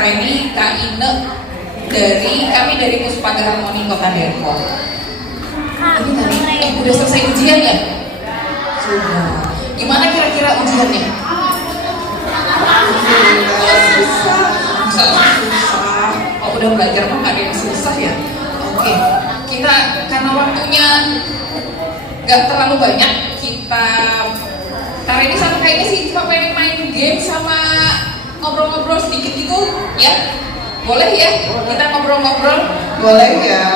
Kak Reni, Kak Ine dari Puspaga Harmoni Kota Depok. Ini tadi, udah selesai ujian ya? Sudah. Gimana kira-kira ujiannya? Susah. Oh, udah belajar mah nggak ada yang susah ya? Oke, kita karena waktunya nggak terlalu banyak, Kak Reni sama kayaknya sih cuma pengen main game sama ngobrol-ngobrol sedikit gitu ya? Boleh ya? Kita ngobrol-ngobrol? Boleh ya.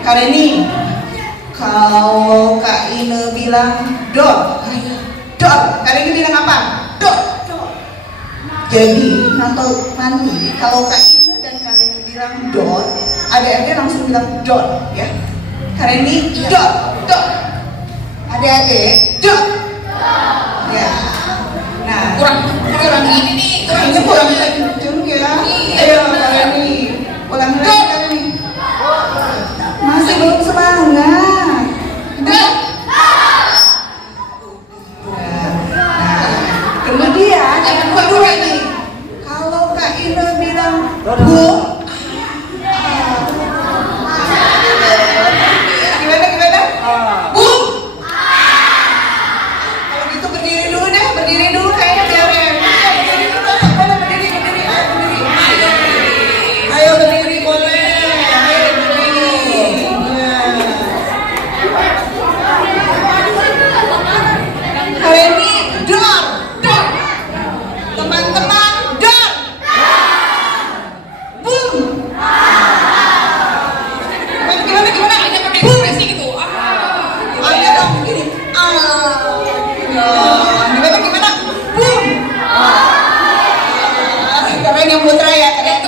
Kak Reni, kalau Kak Ine bilang dot, Kak Reni bilang apa? Dot. Jadi nanti kalau Kak Ine dan Kak Reni bilang dot, adik-adik langsung bilang dot ya. Kak Reni dot. Adik-adik dot. Ya. Nah, kurang ini nih, kurang kenceng ya. Ayo Kak Reni, ulang lagi Kak Reni. Masih belum semangat. Kemudian yang kedua nih, kalau Kak Ine bilang bu, gimana? Bu. Kalau gitu berdiri dulu kayaknya biar berdiri dulu. Berdiri. Ayo berdiri boleh. Ayo berdiri. Hari ini dor. Teman-teman dor. Boom. Gimana? Ada pakai ekspresi gitu. Ayo dong gini. Gimana? Boom. Keren yang putra ya. Yang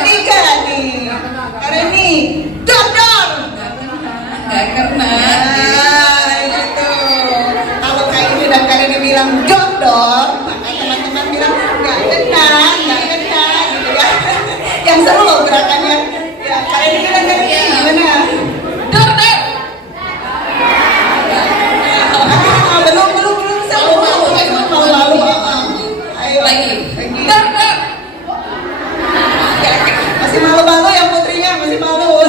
ketiga Nih. Keren nih. Dor. nggak kena. Gitu. Kalau Kak Ine dan Kak Reni bilang dor, maka teman-teman bilang nggak kena gitu ya. Yang seru loh gerakannya. Ya, Kak Reni bilang gimana? Dor. Belum. Malu. Ayo Lagi. Dor. Masih malu-malu ya putrinya, masih malu.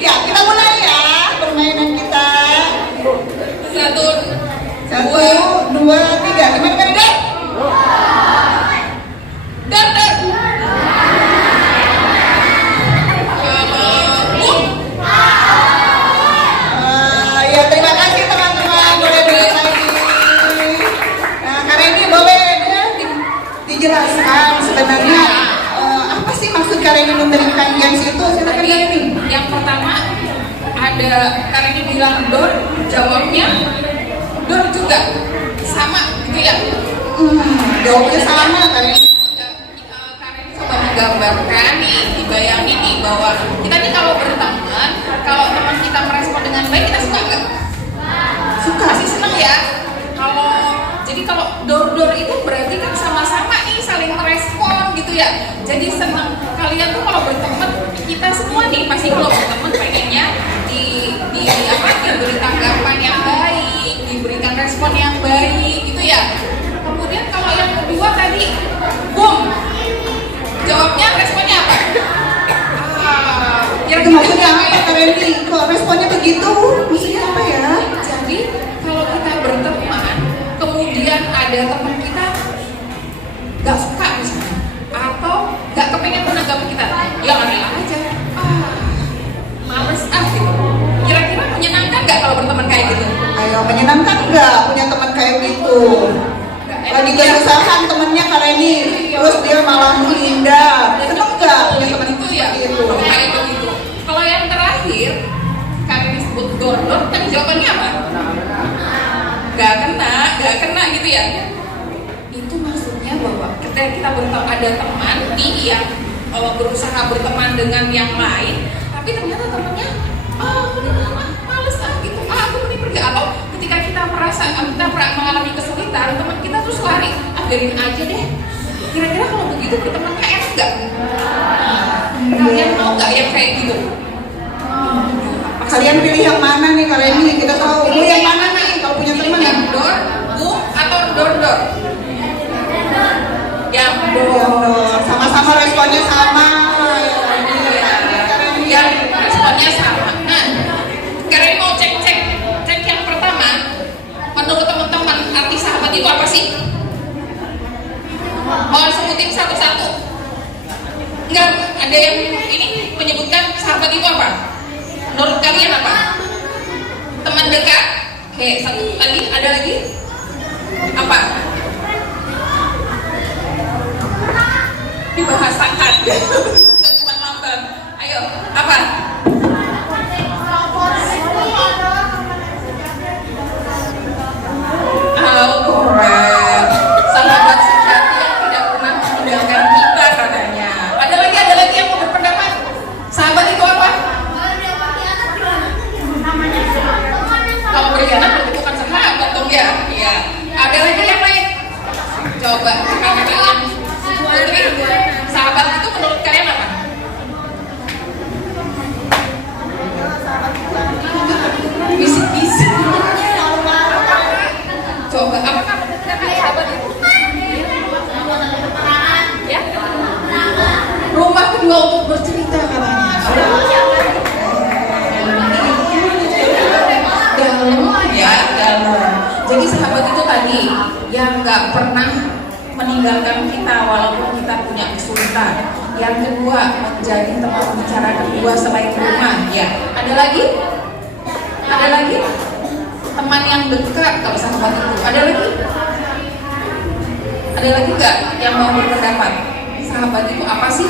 Ya, kita mulai ya permainan kita. 1, 1, 2, 3. Gimana Kak Reni? Dor. Ya terima kasih teman-teman, boleh duduk lagi. Nah Kak Reni boleh dijelaskan sebenarnya apa sih maksud Kak Reni memberikan games itu? Silakan Kak Reni. Yang pertama ada Kak Reni bilang dor, jawabnya dor juga sama gitu ya. Jawabnya sama Kak Reni. Kak Reni coba menggambarkan nih, dibayangin nih bahwa kita nih kalau berteman, kalau teman kita merespon dengan baik, kita suka nggak? Suka. Masih seneng ya. Jadi kalau dor itu berarti kan sama-sama nih saling merespon gitu ya. Jadi seneng. Kalian tuh kalau berteman, kita semua nih pasti kalau berteman pengennya diberi tanggapan yang baik, diberikan respon yang baik gitu ya. Kemudian kalau yang kedua tadi, boom, jawabnya responnya apa? Itu maksudnya apa Kak Reni? Kok responnya begitu? Maksudnya apa ya? Jadi kalau kita berteman, kemudian ada teman kita gak suka misalnya, atau gak kepengen menanggapi kita, ya aneh aja, males gitu. Kira-kira menyenangkan gak kalau berteman kayak gitu? Ayo menyenangkan nggak punya teman kayak gitu? Lagi kesusahan temennya Kak Reni, terus dia malah menghindar. Seneng nggak punya teman itu ya? gitu? Kayak begitu. Kalau yang terakhir, Kak Reni sebut dor, kan jawabannya apa? Gak kena gitu ya. Itu maksudnya bahwa ketika kita ada teman nih yang berusaha berteman dengan yang lain, tapi ternyata temannya males gitu, aku mending pergi. Atau ketika kita merasa kita mengalami kesulitan, teman kita terus lari, biarin aja deh. Kira-kira kalau begitu bertemannya enak nggak? Kalian mau nggak yang kayak gitu? Kalian pilih yang mana nih Kak Reni? Kita tahu lu yang mana nih kalau punya teman ya? Dor, boom, atau dor? Ya Yang Yang dot. Sama-sama responnya sama. Yang responnya sama. Nah, kalian mau cek yang pertama. Menurut teman-teman arti sahabat itu apa sih? Mau sebutin satu-satu? Enggak, ada yang ini menyebutkan sahabat itu apa? Menurut kalian apa? Teman dekat? Oke, satu lagi, ada lagi? Apa? Dibahasakan. Cuma nonton. Ayo, apa? Al-Quran. Sahabat sejati yang tidak pernah meninggalkan kita katanya. Ada lagi yang mau berpendapat? Sahabat itu apa? Kalau berkhianat berarti bukan sahabat dong ya? Iya. Ada lagi yang lain? Coba kakak kalian. Putri, sahabat itu menurut kalian apa? Bisik-bisik. Coba apa sahabat itu? Ya? Rumah kedua untuk bercerita katanya. Dalam. Jadi sahabat itu tadi yang nggak pernah meninggalkan kita walaupun kita punya kesulitan. Yang kedua, menjadi tempat bicara kedua selain rumah. Ya, ada lagi? Teman yang dekat kalau sahabat itu. Ada lagi nggak yang mau berpendapat? Sahabat itu apa sih?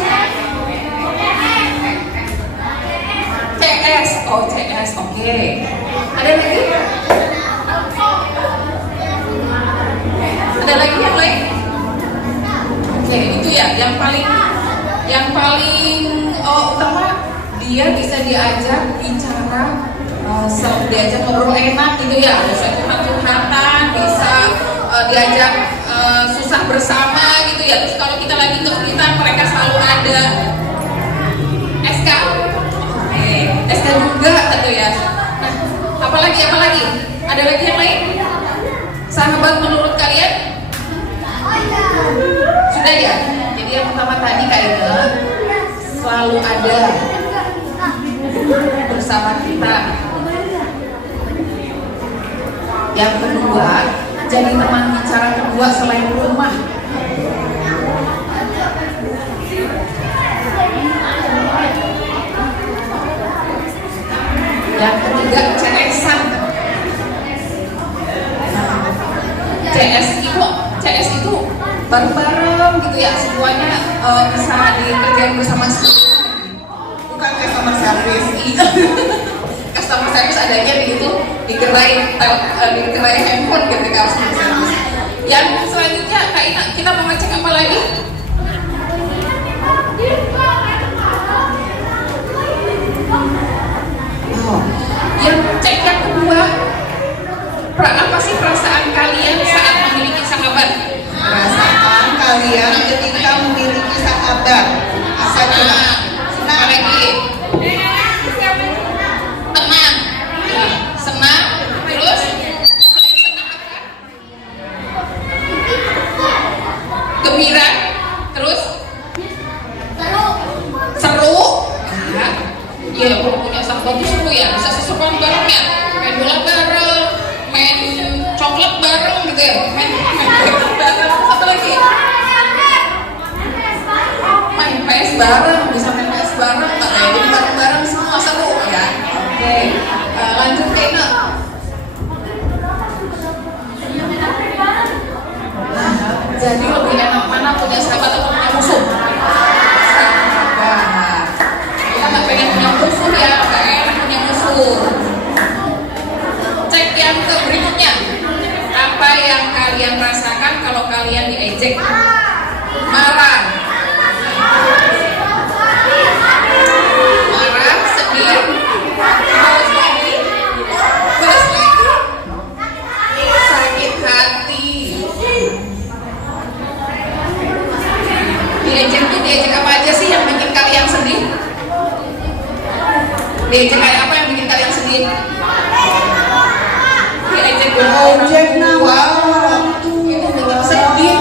CS. Oh, CS. Oke. Ada lagi? Ada lagi yang lain? Oke, itu ya yang paling utama, dia bisa diajak bicara, diajak ngobrol enak gitu ya, bisa curhat-curhatan, bisa diajak susah bersama gitu ya. Terus kalau kita lagi kesulitan mereka selalu ada. SK, SK juga gitu ya. Nah, apalagi? Ada lagi yang lain? Sahabat menurut kalian? Sudah ya? Jadi yang pertama tadi kayaknya selalu ada bersama kita. Yang kedua, jadi teman bicara kedua selain rumah. Yang ketiga, CS-an. CS itu bareng-bareng gitu ya, semuanya bisa dikerjain bersama. Bukan customer service. Customer service adanya di itu digerai handphone gitu customer service. Yang selanjutnya kita mau ngecek apa lagi? Yang cek yang kedua, apa sih perasaan kalian saat memiliki sahabat? Perasaan kalian ketika memiliki sahabat. Apa coba? Senang lagi. Tenang. Senang. Terus? Gembira. Terus? Seru. Ya, punya sahabat itu seru ya. Bisa sesuatu bareng ya. Main bola bareng, main coklat bareng gitu ya. Main bareng. Satu lagi. Main PS bareng, bisa main PS bareng. Jadi bareng-bareng semua seru ya. Oke. Lanjut ke Ina. Jadi lebih enak mana punya sahabat atau punya musuh? Sahabat. Kita nggak pengen punya musuh ya, nggak enak punya musuh. Cek yang ke berikutnya. Apa yang kalian rasakan kalau kalian diejek? Marah, sedih, balas lagi, sakit hati. Diejek apa aja sih yang bikin kalian sedih? Diejek kayak apa yang bikin kalian sedih? Diejek nama orang tua. sedih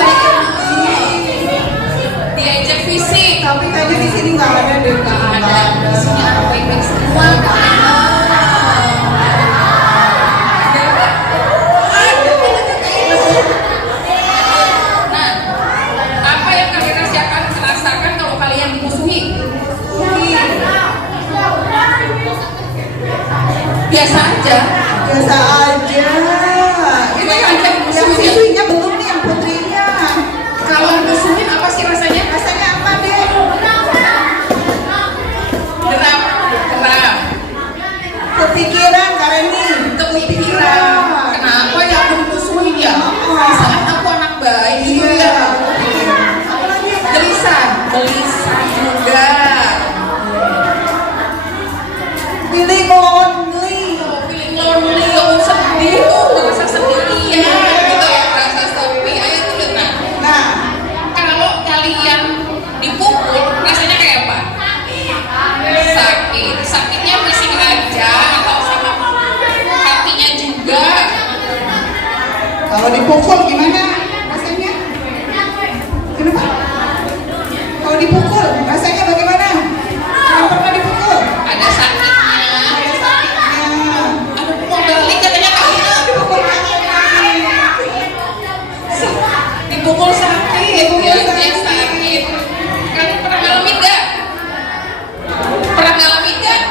diajak fisik. Tapi kayaknya di sini nggak ada deh. Nggak ada. Di sini anak baik-baik semua. Nah, apa yang kalian rasakan kalau kalian dimusuhi? Biasa aja. Biasa aja. Ini aja Yang siswinya belum nih, yang putrinya. Kalau musuhin apa sih rasanya? Rasanya apa deh? Geram. Kepikiran Kareni. Kepikiran. Kenapa ya aku dimusuhin ya? Di saat aku anak baik gitu ya. Apalagi Gelisah juga. feeling lonely. Feeling lonely, sedih tuh, merasa sendirian gitu ya, merasa sepi. Ayo tuh nah. Nah, Kalau kalian dipukul, rasanya kayak apa? Sakit. Sakitnya fisik aja atau sama hatinya juga? kalau dipukul gimana rasanya? Kenapa? Kalau dipukul rasanya bagaimana? Yang pernah dipukul? Ada sakitnya. Nah, Ada pukul balik katanya Kak Ina. dipukul lagi. Dipukul sakit. Ya, dia sakit. Kalian pernah ngalamin nggak? Pernah ngalamin nggak?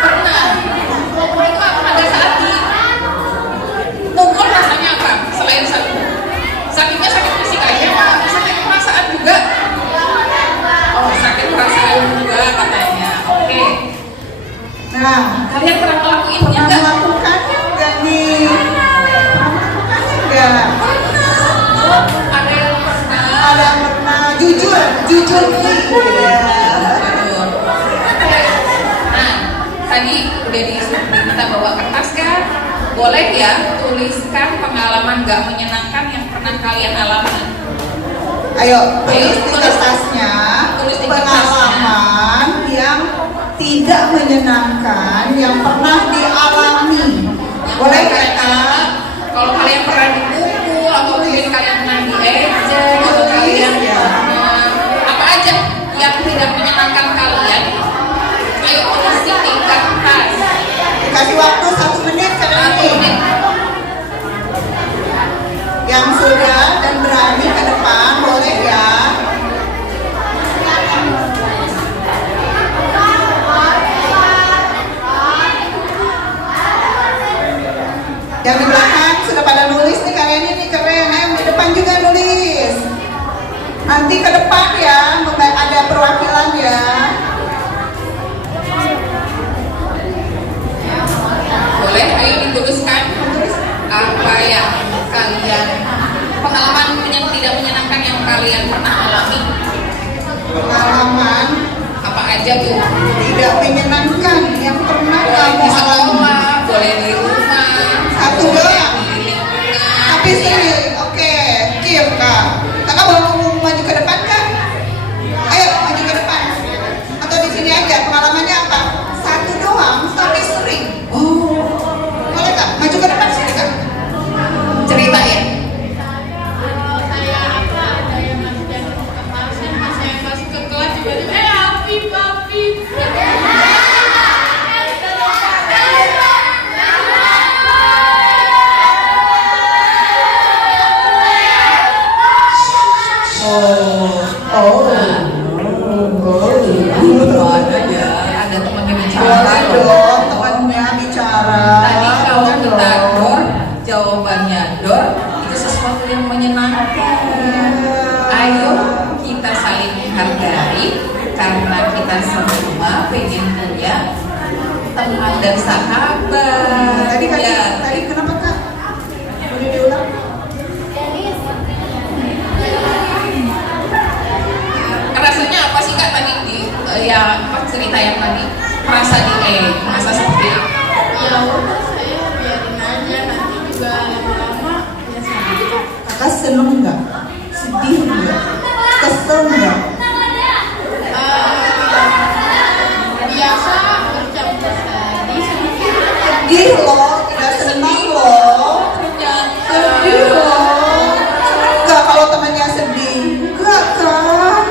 Pernah. Itu apa pada saat dipukul rasanya apa? Selain sakit. Sakitnya sakit fisik aja, apa sakit perasaan juga? Oh, sakit perasaan juga katanya. Oke. Nah, Kalian pernah ngelakuinnya pernah nggak? melakukannya enggak nih? Pernah melakukannya enggak? Ada yang pernah. Ada yang pernah jujur nih. Ya. Nah, tadi udah diminta bawa kertas kan? Boleh ya tuliskan pengalaman gak menyenangkan yang pernah kalian alami. Ayo, tulis di tulis. kertasnya Tulis di pengalaman yang tidak menyenangkan yang pernah dialami. Boleh ya, Kak? Kalau kalian pernah dipukul atau mungkin kalian pernah diejek atau kalian pernah apa aja yang tidak menyenangkan kalian, ayo tulis di kertas. Dikasih waktu 1 menit Satu Kareni. menit. Yang sudah dan berani ke depan boleh ya. Yang di belakang sudah pada nulis nih kalian ini keren. Yang di depan juga nulis. Nanti ke depan ya, ada perwakilan ya. Boleh, ayo dituliskan apa yang kalian pengalaman yang tidak menyenangkan yang kalian pernah alami. Pengalaman Apa aja tuh? tidak menyenangkan yang pernah Boleh kamu di alami. sekolah, boleh di rumah, Satu boleh doang. di lingkungan. Tapi sih, oke, Kim Kak. Kakak mau maju ke depan kan? Ayo maju ke depan. Atau di sini aja pengalamannya apa? Satu doang, tapi sering. Oh, boleh Kak? Maju ke depan sini Kak. Cerita ya. Ada yang masuk ke kelas tiba-tiba Afif. Ada ya, ada temannya bicara. Boleh dong temannya bicara. Tadi kalau Boleh kita dong. dor, jawabannya dor, itu sesuatu yang menyenangkan. Ayo kita saling menghargai karena kita semua pengen punya teman dan sahabat. Tadi Ya. kenapa Kak? Boleh diulang? Rasanya apa sih Kak tadi di ya apa cerita yang tadi merasa merasa seperti apa? Ya udah saya biarin aja nanti juga lama-lama ya sama. Kakak seneng nggak? Sedih nggak? Kesel nggak? Biasa bercampur tadi sedikit. Sedih loh, tidak senang loh. Sedih loh. Senang nggak kalau temannya sedih? Enggak kan?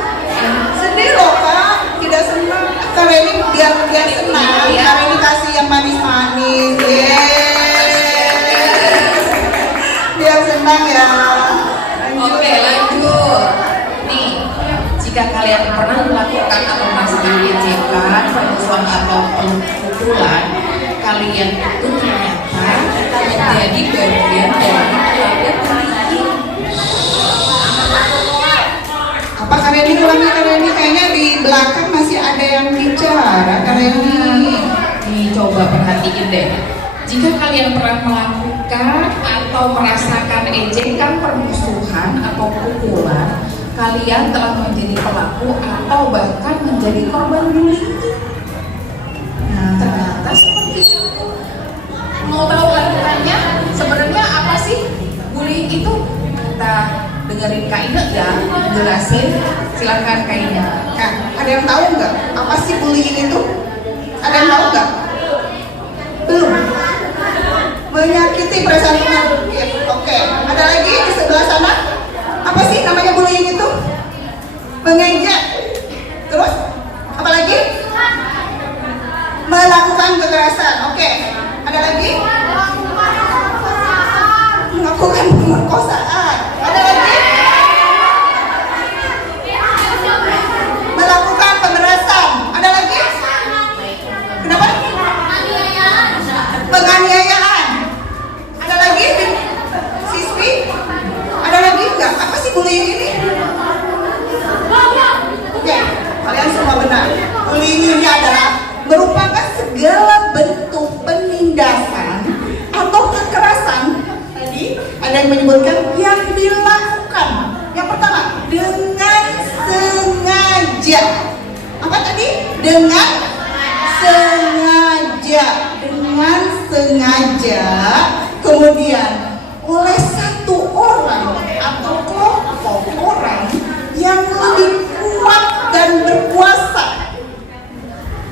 jika kalian pernah melakukan atau merasakan ejekan, permusuhan atau pemukulan, kalian itu ternyata menjadi bagian dari pelaku bullying. Apa kalian ini ulangi, kalian ini kayaknya di belakang masih ada yang bicara kalian ini. Nih coba perhatiin deh. Jika kalian pernah melakukan atau merasakan ejekan, permusuhan atau pukulan, kalian telah menjadi pelaku atau bahkan menjadi korban bullying. Nah, Ternyata seperti itu. Mau tahu artinya sebenarnya apa sih bullying itu? Kita dengerin Kak Ine ya, jelasin. Silakan Kak Ine. nah, ada yang tahu nggak apa sih bullying itu? Ada yang tahu nggak? Belum. Menyakiti perasaan teman. Oke. Ada lagi di sebelah sana? Apa sih namanya bullying itu? Mengejek. Terus? Apa lagi? Melakukan kekerasan. Oke. Ada lagi? Melakukan pemerkosaan. Ada lagi? Melakukan pemerasan. Ada lagi? Kenapa? Penganiayaan. Ada lagi? Siswi? Ada lagi enggak? Apa sih bullying ini? Oke, kalian semua benar. Bullying ini adalah merupakan segala bentuk penindasan atau kekerasan. Tadi ada yang menyebutkan yang dilakukan. Yang pertama, dengan sengaja. Apa tadi? Dengan sengaja. Dengan sengaja. Kemudian oleh satu orang atau kelompok orang yang lebih kuat dan berkuasa.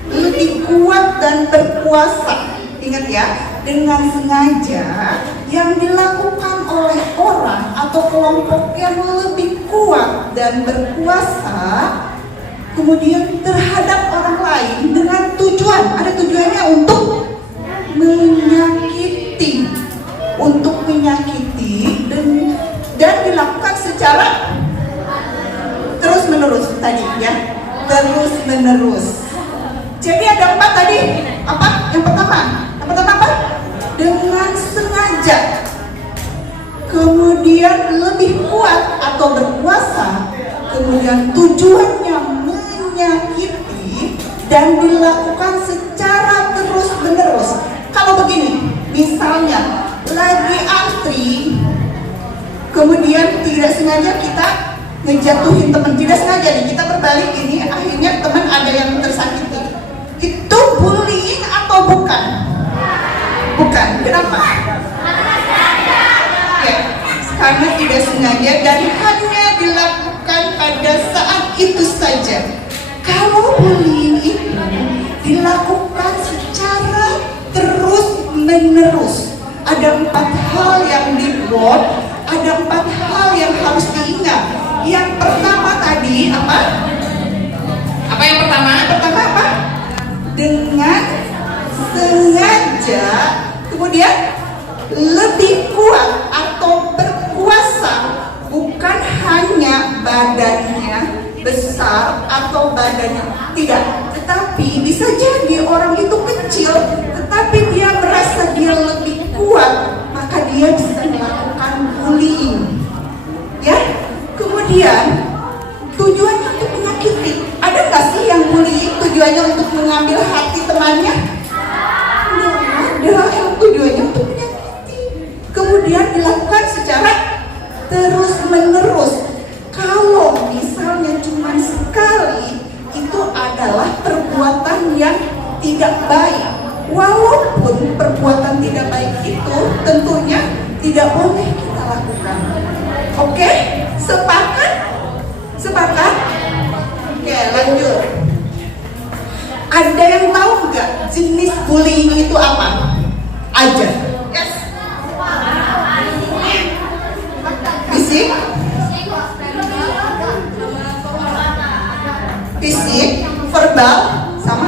Lebih kuat dan berkuasa. Ingat ya, dengan sengaja yang dilakukan oleh orang atau kelompok yang lebih kuat dan berkuasa, kemudian terhadap orang lain dengan tujuan, ada tujuannya untuk menyakiti, dan dilakukan secara terus menerus tadi ya, terus menerus. Jadi ada 4 tadi. Apa? Yang pertama apa? Dengan sengaja. Kemudian lebih kuat atau berkuasa. Kemudian tujuannya menyakiti dan dilakukan secara terus menerus. Kalau begini, misalnya lagi antri, kemudian tidak sengaja kita ngejatuhin teman, tidak sengaja nih kita berbalik ini, akhirnya teman ada yang tersakiti. Itu bullying atau bukan? Bukan. Kenapa? Ya, karena tidak sengaja dan hanya dilakukan pada saat itu saja. Kalau bullying itu dilakukan secara terus menerus, ada 4 hal yang di-note, ada 4 hal yang harus diingat. Yang pertama tadi apa? Apa yang pertama? Pertama apa? Dengan sengaja, kemudian lebih kuat atau berkuasa, bukan hanya badannya besar atau badannya tidak, tetapi bisa jadi orang itu kecil, tetapi dia merasa dia lebih kuat, maka dia bisa melakukan bullying. Ya, kemudian tujuannya untuk menyakiti. Ada nggak sih yang bullying tujuannya untuk mengambil hati temannya? Nggak ada, yang tujuannya untuk menyakiti. Kemudian dilakukan secara terus menerus. Kalau misalnya cuma sekali, itu adalah perbuatan yang tidak baik. Walaupun perbuatan tidak baik itu tentunya tidak boleh kita lakukan. Oke? Sepakat? Sepakat? Oke, lanjut. Ada yang tahu nggak jenis bullying itu apa? Aja. Yes. Fisik? Fisik, verbal, sama?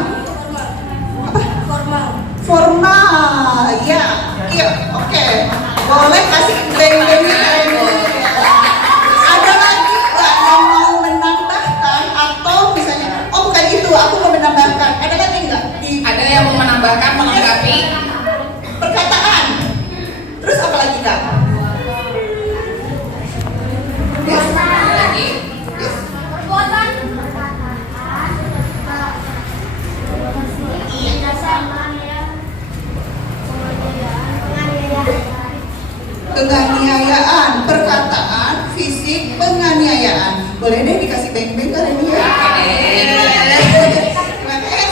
Apa? Formal. Ya, iya, oke. Boleh kasih beng-bengnya. Ada lagi nggak yang mau menambahkan menambahkan, melengkapi. Perkataan. Terus apa lagi Kak? Yes. Lagi. Yes. Penganiayaan, perkataan, fisik, penganiayaan. Boleh deh dikasih beng-beng kali ini ya.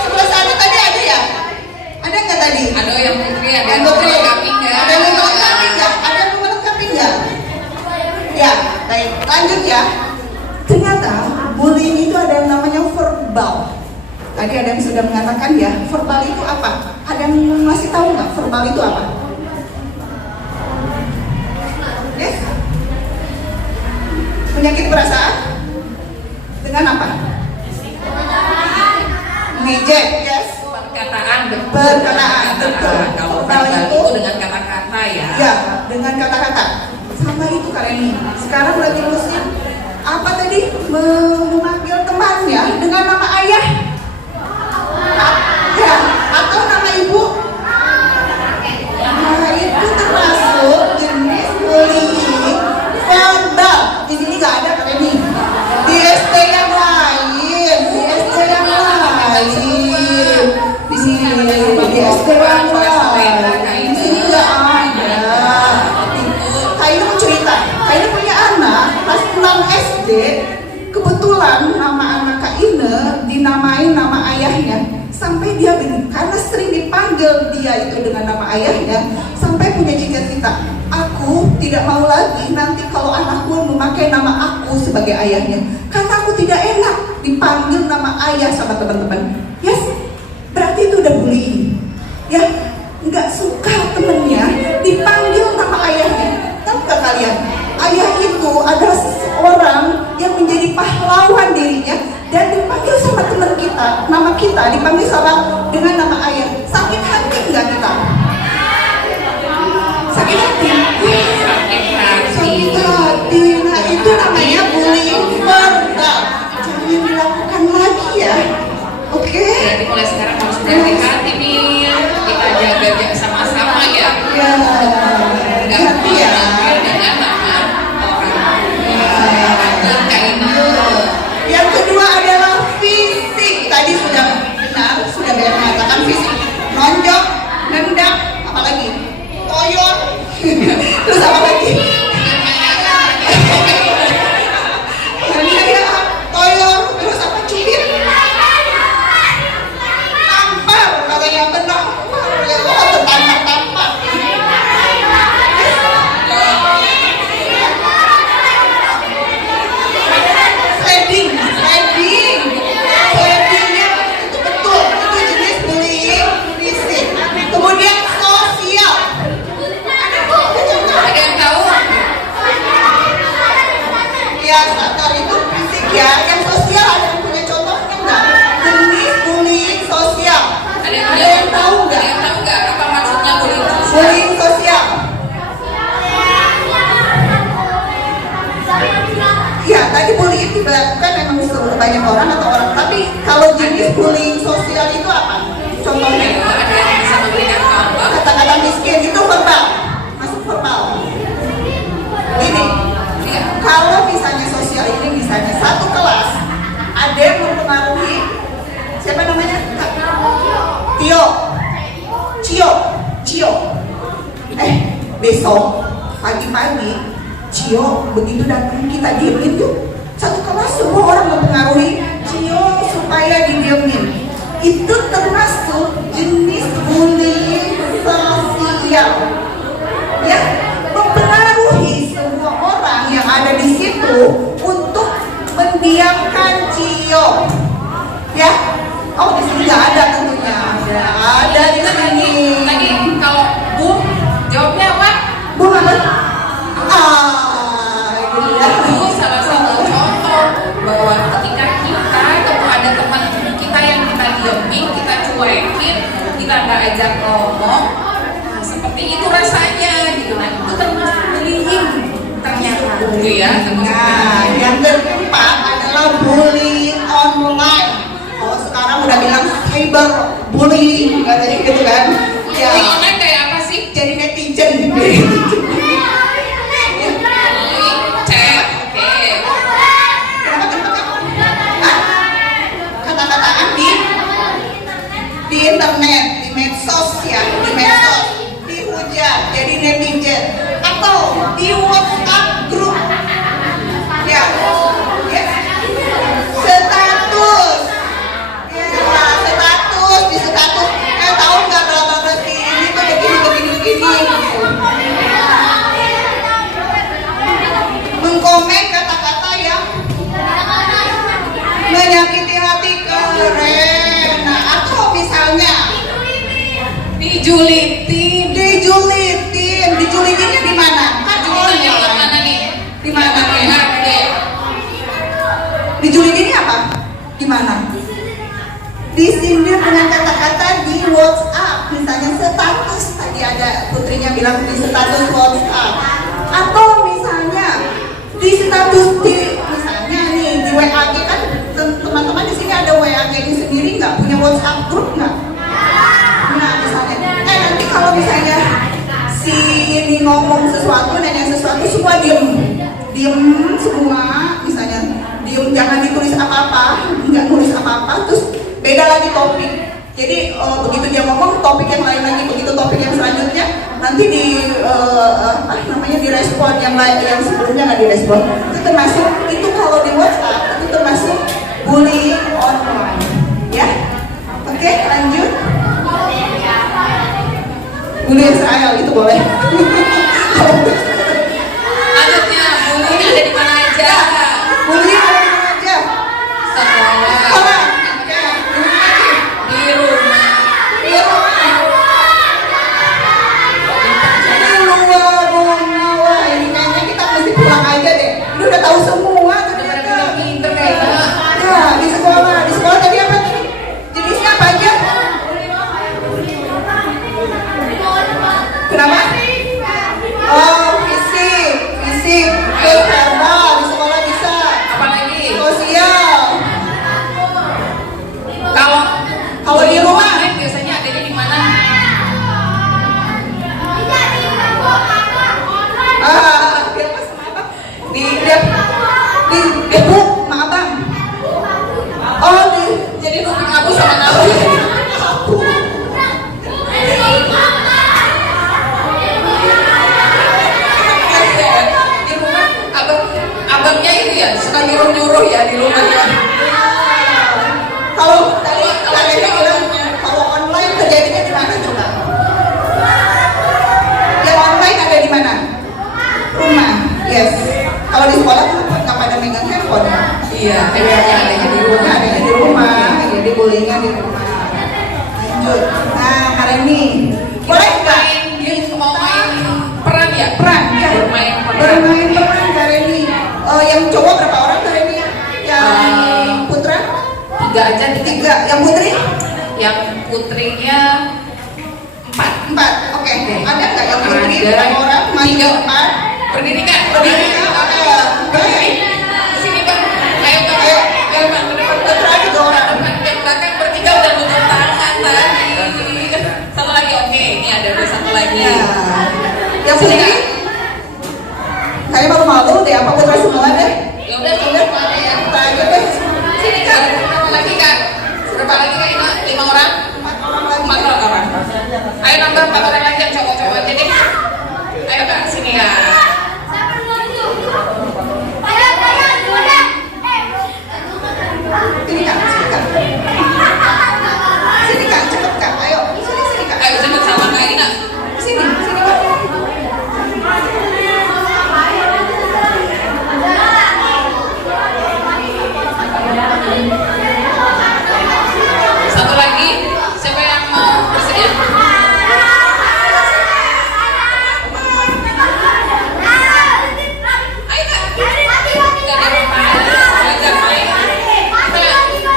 Sebelah sana tadi ada ya? Ada nggak tadi? Ada yang putri, ada yang Putri. melengkapi nggak? Ada yang melengkapi nggak? Ada yang melengkapi nggak? Ya, baik. Lanjut ya. Ternyata bullying itu ada yang namanya verbal. Tadi ada yang sudah mengatakan ya, verbal itu apa? Ada yang masih tahu nggak verbal itu apa? Yes? Penyakit perasaan? Dengan apa? Ngejek, yes. Perkataan, betul. Perkataan, betul. Kalau Verbal verbal itu itu dengan kata-kata ya. Ya, dengan kata-kata. Sama itu Kak Reni. Sekarang lagi musim apa tadi? Memanggil temannya dengan nama ayah. Ya, atau nama ibu. Nah, itu termasuk jenis bullying verbal. Di sini nggak ada Kak Reni. Di SD yang lain, di SD yang lain. Di sini di SD yang lain. Di sini nggak ada. Kainu mau cerita, Kainu punya anak kelas 6 SD. Kebetulan nama anak Kak Ine dinamain nama ayahnya. Sampai dia karena sering dipanggil dia itu dengan nama ayahnya, sampai punya cita-cita, aku tidak mau lagi nanti kalau anakku memakai nama aku sebagai ayahnya, karena aku tidak enak dipanggil nama ayah sama teman-teman. Yes, berarti itu udah bullying. Ya, nggak suka temennya dipanggil nama ayahnya. Tahu nggak kalian? Ayah itu adalah seseorang yang menjadi pahlawan dirinya dan dipanggil sama teman kita, nama kita dipanggil sama dengan nama ayah. Sakit hati nggak kita? Sakit hati. Sakit hati. Sakit hati. Nah itu namanya bullying verbal. Jangan dilakukan lagi ya. Oke? Berarti mulai sekarang harus berhati-hati nih. Kita jaga sama-sama ya. Ya. Nggak Hati ya. dengan nama orang. Karena Yang kedua adalah fisik. Tadi sudah benar, sudah banyak mengatakan fisik. Nonjok, nendang, apalagi? Toyor. Terus apa lagi? Iya, toyor. Terus apa? Cubit. Tampar, katanya benar. Oh, tampar. Sleddingnya itu betul, itu jenis bullying fisik. Kemudian sosial. ada yang tahu? Ya, satar itu fisik ya. Yang sosial ada yang punya contohnya nggak? Jenis bullying sosial. Ada Ada yang tahu Ada nggak? yang tahu nggak apa maksudnya bullying sosial? Bullying sosial. Ya, tadi bullying dilakukan memang banyak orang atau orang. Tapi kalau jenis bullying sosial itu apa? Contohnya? Ada yang bisa memberikan contoh? Kata-kata miskin itu verbal, masuk verbal. Ini, Iya. kalau misalnya sosial ini misalnya satu kelas ada yang mempengaruhi siapa namanya? Tio, Cio. Besok pagi-pagi Cio begitu datang kita diemin tuh. Satu kelas semua orang mempengaruhi Cio supaya didiemin. Itu termasuk jenis bullying sosial. Ya, mempengaruhi semua orang yang ada di situ untuk mendiamkan Cio. Ya, oh di sini nggak ada tentunya. Ada di sini. Tadi kalau Bu jawabnya apa? Bu apa? Itu salah satu contoh bahwa ketika kita ketemu ada teman kita yang kita diemin, kita cuekin, kita nggak ajak ngomong, nah, seperti itu rasanya gitu. Nah itu termasuk bullying ternyata gitu ya. Nah, yang keempat adalah bullying online. Oh, sekarang udah bilang cyber bullying katanya gitu kan. Ya. Bullying online kayak apa sih? Jadi netizen. Chat, oke. Kata-kataan di internet, di medsos ya, di medsos, dihujat, jadi netizen, atau di WhatsApp grup, ya, ya, status, ya, status di status, tahu nggak kalau si ini tuh begini, mengkomen kata-kata yang menyakiti hati keren, atau misalnya dijulitinnya di mana? Kan Julitinnya lewat online. mana nih? Di mana? WA gitu ya? Dijulitinnya apa? Di mana? Disindir dengan kata-kata di WhatsApp, misalnya status, tadi ada putrinya bilang di status WhatsApp, atau misalnya di status misalnya nih di WAG kan teman-teman di sini ada WAG sendiri nggak? Punya WhatsApp grup nggak? Nah misalnya, nanti kalau misalnya si ini ngomong sesuatu, nanya sesuatu, semua diem semua, misalnya diem, jangan ditulis apa-apa, nggak nulis apa-apa, terus beda lagi topik. Jadi begitu dia ngomong topik yang lain lagi, begitu topik yang selanjutnya nanti direspon yang lain, yang sebelumnya nggak direspon. Itu termasuk, itu kalau di WhatsApp itu termasuk bullying online, ya. Oke, lanjut. Bullying Israel itu boleh. Lanjutnya, bullying ada di mana aja? Bullying ada di mana aja? Sekolah, Sekolah. Oke. di rumah, Di luar rumah. Wah, ini kayaknya kita mesti pulang aja deh. Ini udah tahu semua ternyata. pinter ya. Ya, di sekolah tadi apa tadi? Jenisnya apa aja? Kenapa? Oh, fisik. Terus verbal, di sekolah bisa. Apalagi? Sosial. Kalau di rumah? online biasanya adanya di mana? Dia apa sama apa? Di debuk sama abang. Oh, Jadi Rupin Abu sama Nabu. Di rumah abangnya itu ya suka nyuruh ya di rumah ya. kalau tadi kalian bilang kalau online terjadinya di mana coba? Yang online ada di mana? Rumah. Yes. Kalau di sekolah nggak pada megang handphone ya? Iya, kayaknya adanya di rumah. Adanya di rumah. Jadi bullyingnya di rumah. Lanjut. Nah, hari ini boleh nggak? Mau main peran ya? Peran, ya. Bermain peran. Bermain peran hari ini. Yang cowok berapa orang hari ini? Yang putra? 3 aja, 3. Yang putri? Yang putrinya 4. 4. Oke. Ada nggak yang putri? Ada. Berapa orang? Maju 3. 4. Pendidikan. Pendidikan. Oke. Baik. Sini Bang. Ayo Bang. Ayo. Ayo Bang. Ke depan. Putra 3 orang. Depan ke belakang bertiga udah tutup tangan tadi. Satu lagi, oke. Ini ada satu lagi. Ya. Yang putri? Saya malu deh. Apa putra semua deh? Ya udah, semua ya. Kita aja deh. Sini Kak. Ada berapa lagi Kak? Berapa lagi Kak? 5 orang? 4 orang lagi. 4 orang. Ayo nambah 4 orang lagi yang cowok-cowok aja deh. Ayo Kak, sini Kak. Sini Kak. Sini Kak. Cepet Kak. Ayo. Sini Kak. Ayo cepet sama Kak Ina. Sini Kak. Satu lagi, siapa yang mau bersedia? Ayo Kak. Gak ada main, belajar main. Kita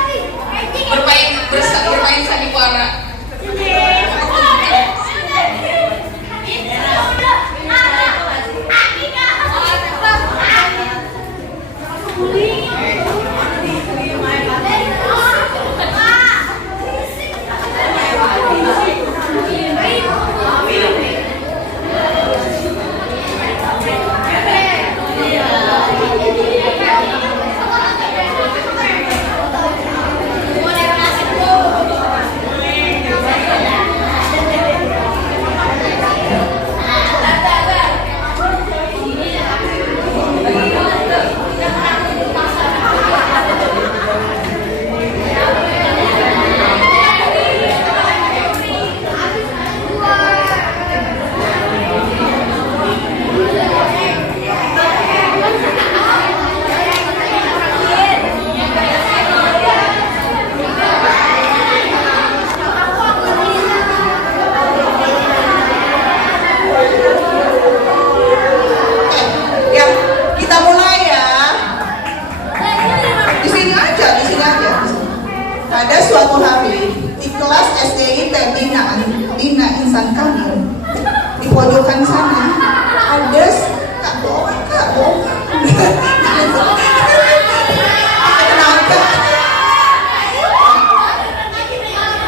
Ada suatu hari di kelas SDIT Bina Insan Kamil, di pojokan sana ada kak bohong. Kenapa?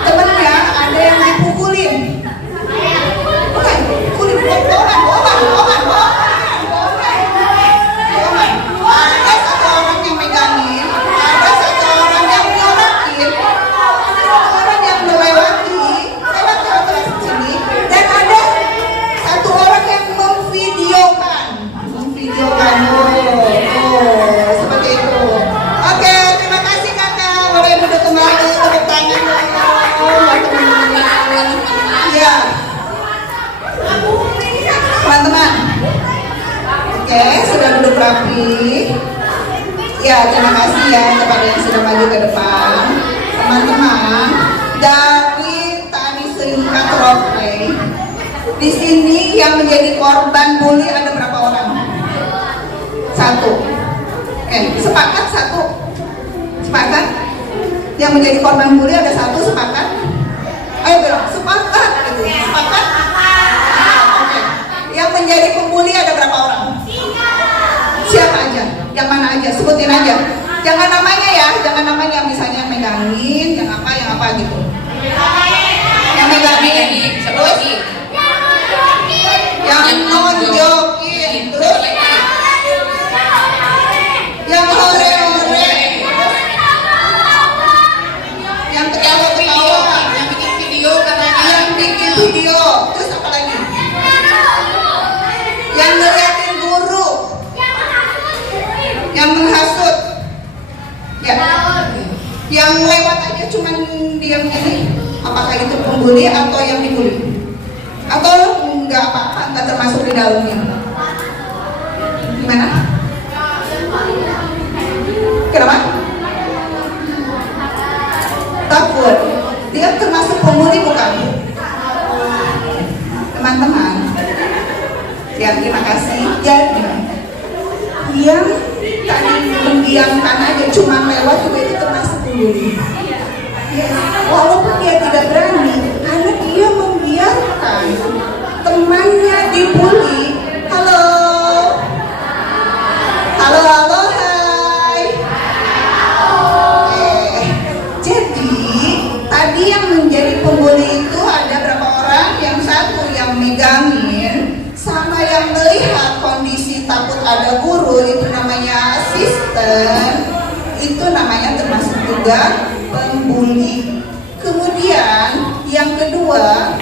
Temennya ada yang dipukulin. Bukan, pukulin, bohongan. Ada satu orang yang megangin, ada satu orang yang nyorakin, ada satu orang yang melewati sini, dan ada satu orang yang memvideokan. Seperti itu. Oke, terima kasih kakak. Boleh duduk kembali, tepuk tangan. Iya. Teman-teman. Oke, sudah duduk rapi. Ya, terima kasih ya kepada yang sudah maju ke depan. Teman-teman, dari tadi singkat roleplay, di sini yang menjadi korban bully ada berapa orang? Satu. Sepakat satu. Sepakat? Yang menjadi korban bully ada satu, sepakat? Ayo bilang, sepakat. Sepakat? Oke. Yang menjadi pembuli ada berapa orang? Siapa aja? Yang mana aja? Sebutin aja. Jangan namanya ya, jangan namanya. Misalnya yang megangin, yang apa gitu. Yang megangin, terus yang nonjokin, terus yang hore-hore, yang ketawa-ketawa, yang bikin video katanya, yang bikin video, terus apa lagi? Yang ngeliatin guru, yang menghasut, ya, yang lewat aja cuman diam gini. Apakah itu pembuli atau yang dibully? Atau nggak apa-apa, nggak termasuk di dalamnya? Gimana? Kenapa? Takut. Dia termasuk pembuli bukan? Teman-teman, ya terima kasih. Jadi yang tadi mendiamkan aja cuma lewat juga itu termasuk pembuli. Ya, walaupun dia tidak berani, karena dia membiarkan temannya dibully. Halo, hai. Jadi tadi yang menjadi pembuli itu ada berapa orang? Yang satu yang megangin, sama yang melihat kondisi takut ada guru, itu namanya asisten. Itu namanya termasuk juga pembuli. Kemudian yang kedua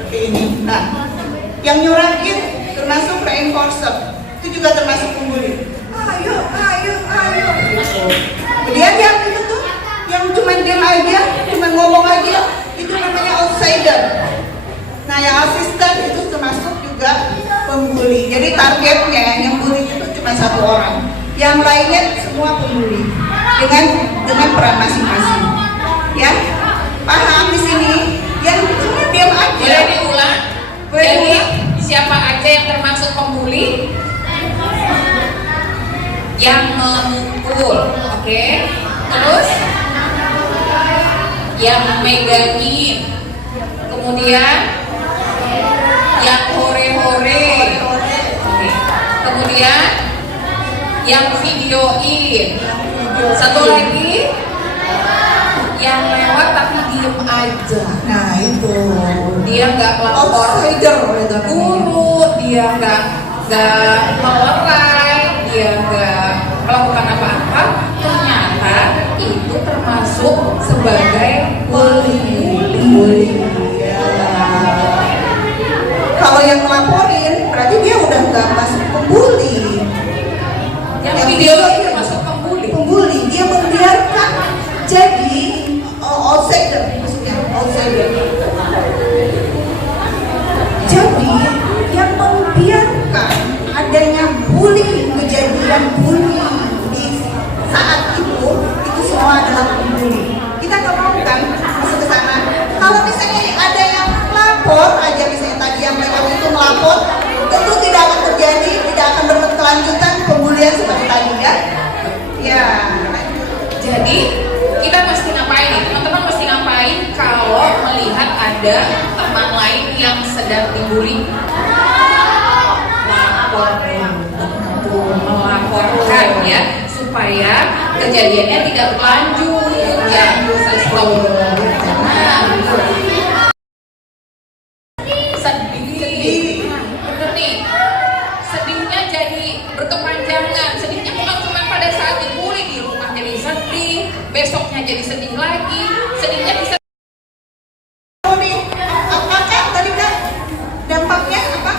seperti ini. Nah, yang nyurakin termasuk reinforcer, itu juga termasuk pembuli. Ayo. Kemudian yang itu tuh, yang cuma diam aja, cuma ngomong aja, itu namanya outsider. Nah, yang asisten itu termasuk juga pembuli. Jadi targetnya yang bully itu cuma satu orang. Yang lainnya semua pembuli dengan peran masing-masing. Ya, paham di sini? Yang cuma diam aja. boleh diulang? Jadi siapa aja yang termasuk pembuli? Yang memukul, oke? Terus yang megangin, kemudian yang hore-hore, oke. Kemudian yang videoin, satu lagi yang lewat tapi diem aja. Nah, itu Dia nggak lapor guru, dia nggak melerai, dia nggak melakukan apa-apa. Ternyata itu termasuk sebagai bully. Kalau yang ngelaporin berarti dia udah nggak masuk pembuli. Yang video itu termasuk Pembuli, dia membiarkan jadi outsider, maksudnya outsider. Jadi yang membiarkan adanya bully, kejadian bully di saat itu semua adalah pembuli. Kita nggak mau kan masuk ke sana. Kalau misalnya ada yang melapor aja, misalnya tadi yang lewat itu melapor, kita mesti ngapain nih? Teman-teman mesti ngapain kalau melihat ada teman lain yang sedang dibully? Melaporkan ya, supaya kejadiannya tidak berlanjut ya. Stop. Sedih. Bener nih. Sedihnya jadi berkepanjangan. Sedihnya bukan cuma pada saat dibully, di rumah jadi sedih, besoknya jadi sedih lagi. Sedihnya bisa. Apakah tadi kan dampaknya apa?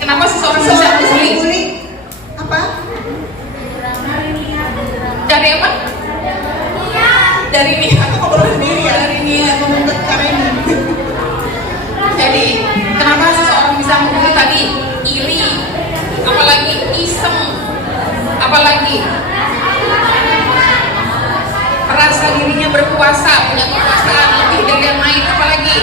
Kenapa seseorang bisa dibully? Dibully apa? Dari apa? Dari nih. Aku ngobrol sendiri ya. Dari ini ngomong ke Kareni. Jadi kenapa seseorang bisa membuli tadi? Iri, apalagi iseng, apalagi merasa dirinya berkuasa, punya kekuasaan lebih dari yang lain, apalagi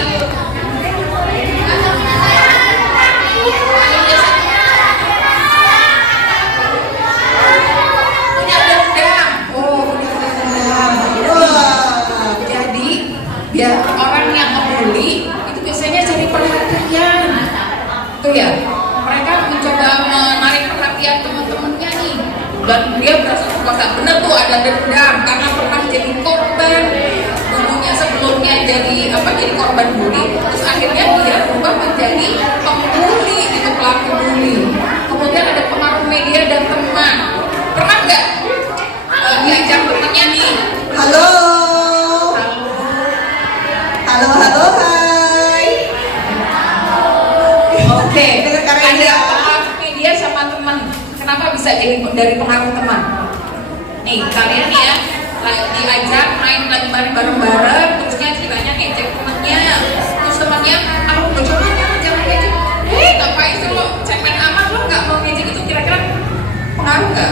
punya dendam. Oh, punya dendam. Wah, jadi biar orang yang membuli itu biasanya cari perhatian. Tuh ya, mereka mencoba menarik perhatian teman-temannya nih, dan dia berasa berkuasa. Bener tuh, ada dendam karena pernah jadi korban dulunya, sebelumnya jadi korban bully, terus akhirnya dia berubah menjadi pembuli, itu pelaku bully. Kemudian ada pengaruh media dan teman. Pernah nggak diajak temannya nih? Halo. Halo, hai. Oke, Dengan Kareni ada ya. pengaruh media sama teman. Kenapa bisa jadi dari pengaruh teman? Nih, kalian nih ya, diajak main lagi bareng-bareng, terusnya ceritanya ngejek temannya. Terus temannya, udah jangan ngejek. Ngapain sih lo cemen amat, lo nggak mau ngejek itu, kira-kira pengaruh nggak?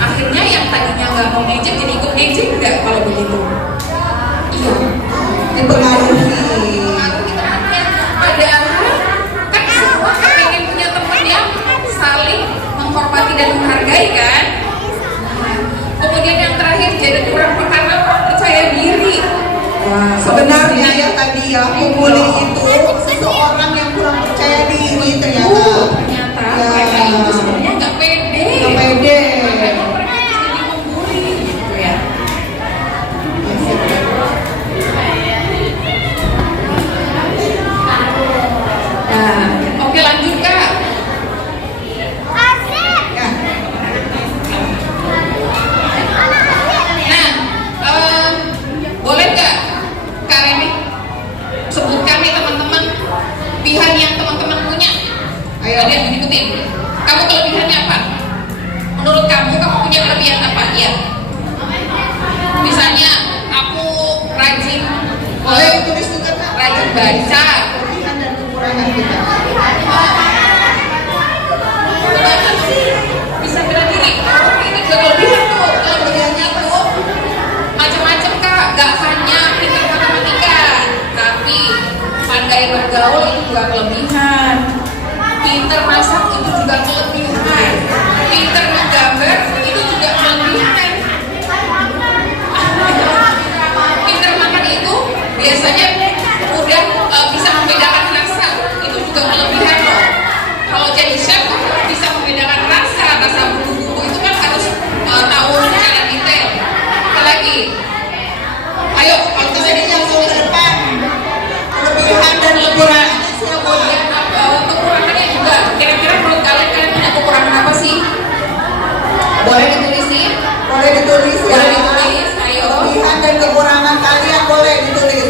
Akhirnya yang tadinya nggak mau ngejek jadi ikut ngejek nggak kalau begitu? Iya. Dipengaruhi. Mengaruhi temannya. Padahal kan semua pengen punya teman yang saling menghormati dan menghargai kan. Kemudian yang terakhir jadi kurang percaya diri. Wah, sebenarnya ya tadi ya pembuli itu seseorang yang kurang percaya diri ternyata. Ternyata Ya. mereka itu sebenarnya nggak pede. Nggak pede. Makanya mereka jadi membuli gitu ya. Nah, oke lanjut Kak. Ya. Nah, boleh nggak Kak Reni sebutkan nih teman-teman pilihan yang teman-teman punya? Ayo. Kalian ikutin. Kamu kelebihannya apa? Menurut kamu punya kelebihan apa? Iya. Misalnya aku rajin, Boleh tulis juga Kak. rajin baca. Kelebihan dan kekurangan kita. Bisa bela diri. Ini juga kelebihan tuh. Kelebihannya itu macam-macam Kak. Gak hanya pintar matematika, tapi pandai bergaul itu juga kelebihan. Pintar masak itu juga kelebihan. Pintar menggambar itu juga kelebihan. Pintar makan itu biasanya udah bisa membedakan rasa, itu juga kelebihan loh. Kalau jadi chef bisa membedakan rasa bumbu-bumbu itu kan harus tahu secara detail. Apalagi, ayo kalau Kita bisa jadi yang ke depan. Kelebihan dan kekurangan. kekurangan siapa? Kemudian kekurangannya juga. Kira-kira menurut kalian punya kekurangan apa sih? Boleh ditulisin? Boleh ditulis ya. Boleh ditulis. Ayo. Kelebihan dan kekurangan kalian boleh ditulis.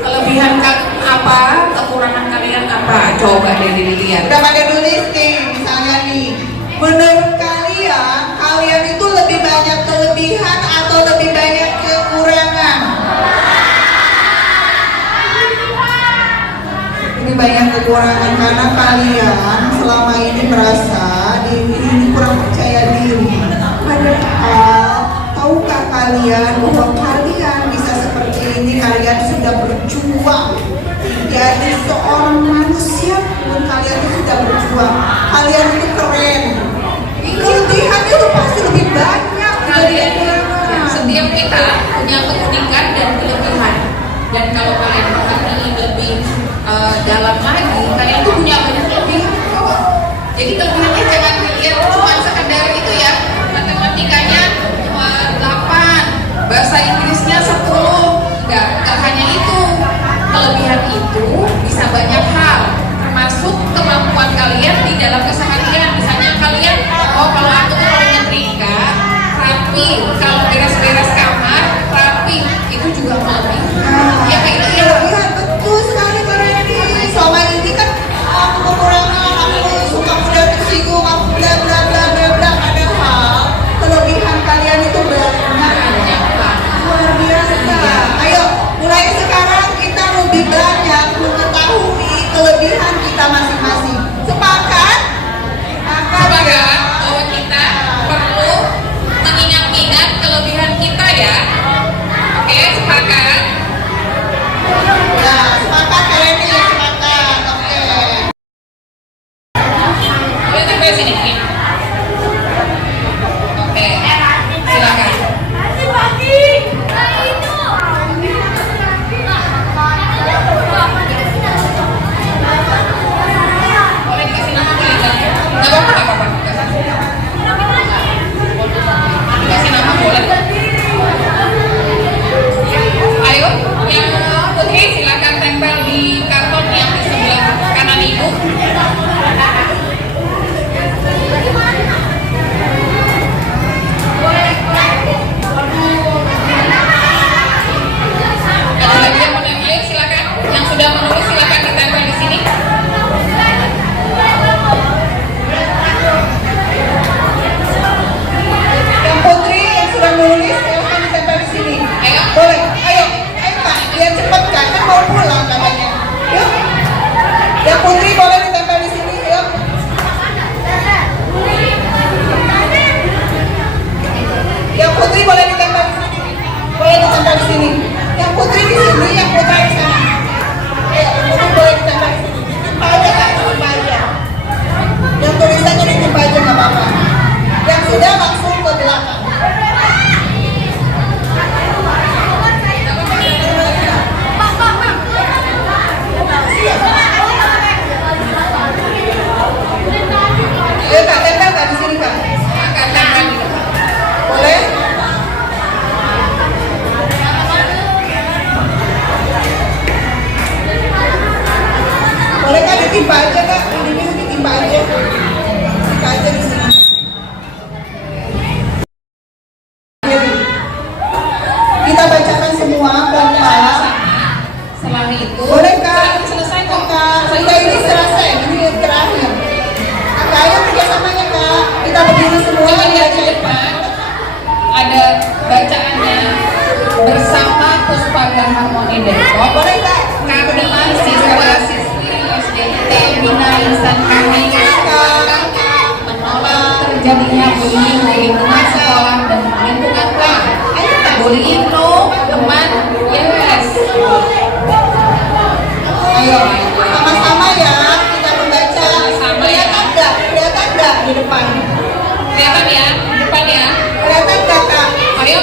Kelebihan apa? Kekurangan kalian apa? Coba deh dilihat. Udah pada tulis nih, misalnya nih. Menurut kalian, kalian itu lebih banyak kelebihan atau lebih banyak kekurangan? Lebih banyak kekurangan karena kalian selama ini merasa diri ini kurang percaya diri. Padahal tahukah kalian bahwa kalian bisa seperti ini? Kalian sudah berjuang jadi seorang manusia pun kalian itu sudah berjuang. Kalian itu keren. Kelebihan itu pasti lebih banyak dari Kalian kekurangan. setiap kita punya keunikan dan kelebihan. Dan kalau kalian perhati lebih dalam lagi, kalian tuh punya banyak kelebihan. Jadi kelebihannya jangan dilihat cuma sekedar itu ya, matematikanya cuma 8, bahasa Inggrisnya 10. Enggak hanya itu. Kelebihan itu bisa banyak hal, termasuk kemampuan kalian di dalam keseharian. Misalnya kalian, oh kalau aku tuh kalau nyetrika rapi, kalau beres-beres kamar rapi, itu juga kelebihan. Ya kayak gitu ya. Kelebihan betul sekali Kak Reni. Selama ini kan aku kekurangan, aku suka mudah tersinggung, aku bla bla bla bla bla. Padahal kelebihan kalian itu banyak, luar biasa. Ayo, mulai sekarang kita lebih banyak mengetahui kelebihan kita masing-masing. Sepakat? Sepakat bahwa kita perlu mengingat-ingat kelebihan kita ya. Oke, sepakat. Ya, sepakat Kak Reni, sepakat. Oke. Boleh tempel sini. Oke, silakan. Boleh dikasih nama boleh nggak? Nggak apa-apa, nggak apa-apa. Dikasih nama boleh. Ayo, yang putri silakan tempel di karton yang di sebelah kanan ibu. Ada lagi yang mau nempel, silakan. Yang sudah menulis silakan ditempel di sini. Yang putri yang sudah menulis silahkan ditempel di sini. Ayo. Boleh. Ayo Kak, biar cepat Kak, kan mau pulang katanya. Yuk. Yang putri boleh ditempel di sini, yuk. Yang putri boleh ditempel di sini. Boleh ditempel di sini. Yang putri di sini, yang putra di sana. Ayo, yang putri boleh ditempel di sini. Ditimpa aja Kak, ditimpa aja. Yang tulisannya ditimpa aja nggak apa-apa. Yang sudah langsung ke belakang. Ayo Kak, tempel Kak di sini Kak. Silakan tempel di depan. Boleh? Boleh Kak ditimpa aja Kak. Ini ditimpa aja. Ditimpa aja di sini. Kita bacakan semua Bapak. Setelah itu, Boleh Kak? selesai kok. Kak, sudah ini selesai. Ini yang terakhir. Kak, ayo kerjasamanya Kak. Kita berdiri semua. Coba lihat di depan, ada bacaannya bersama Puspaga Harmoni Depok. Boleh Kak? Kami siswa-siswi SDT Bina Insan kami menolak terjadinya bullying di lingkungan sekolah dan lingkungan kelas. Bullying no, teman, yes. Ayo, sama-sama ya. Kita membaca. Sama-sama ya. Kelihatan nggak? Kelihatan nggak di depan? Kelihatan ya, di depan ya. Kelihatan nggak Kak? Ayo,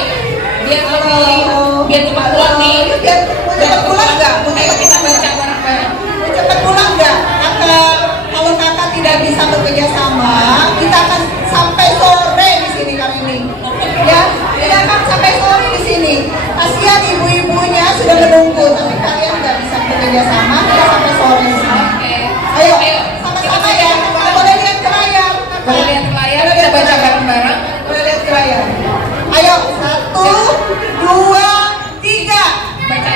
biar cepat pulang nih. Ayo, biar mau cepat pulang nggak? Mau Ayo cepat kita pulang baca nggak? bareng-bareng. Mau cepat pulang nggak? Kakak, kalau kakak tidak bisa bekerja sama, kita akan sampai sore di sini kali ini. Ya, kita akan sampai sore di sini. Kasihan ibu-ibunya sudah menunggu, tapi kalian nggak bisa bekerja sama, kita sampai sore di sini. Oke. Ayo, sama-sama ya. Boleh lihat ke layar. Boleh lihat ke layar, kita baca bareng-bareng. Boleh lihat ke layar. Ayo, 1, 2, 3. Baca.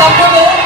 Stop dulu.